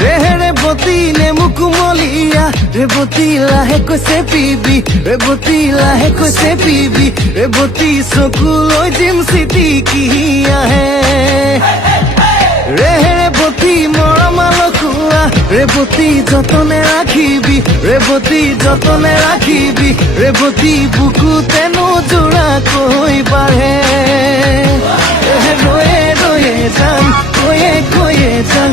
ৰেবতী নেমু কুমলীয়া ৰেবতী লাহেকৈ চেপিবি ৰেবতী লাহেকৈ চেপিবি ৰেবতী চকুলৈ জিম চিটিকি আহে ৰেবতী মৰমালখুৱা ৰেবতী যতনে ৰাখিবি ৰেবতী যতনে ৰাখিবি ৰেবতী বুকুতে নোজোৰাকৈ বাঢ়ে ৰয়ে ৰয়ে যাম কৈয়ে কৈয়ে যাম